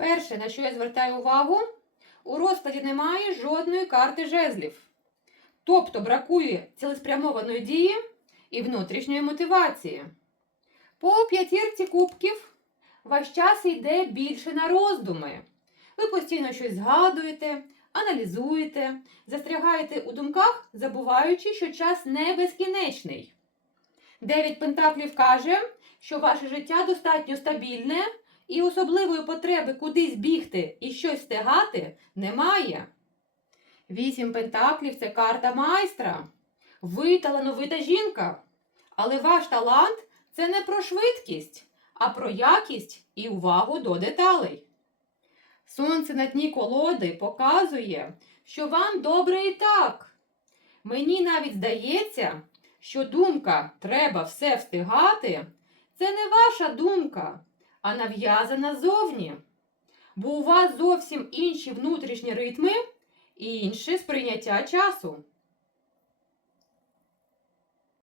Перше, на що я звертаю увагу, у розкладі немає жодної карти жезлів. Тобто бракує цілеспрямованої дії і внутрішньої мотивації. По п'ятірці кубків ваш час йде більше на роздуми. Ви постійно щось згадуєте, аналізуєте, застрягаєте у думках, забуваючи, що час не безкінечний. Дев'ять пентаклів каже, що ваше життя достатньо стабільне і особливої потреби кудись бігти і щось встигати немає. Вісім пентаклів це карта майстра. Ви талановита жінка. Але ваш талант це не про швидкість, а про якість і увагу до деталей. Сонце на дні колоди показує, що вам добре і так. Мені навіть здається, що думка треба все встигати це не ваша думка, а нав'язана зовні. Бо у вас зовсім інші внутрішні ритми і інше сприйняття часу.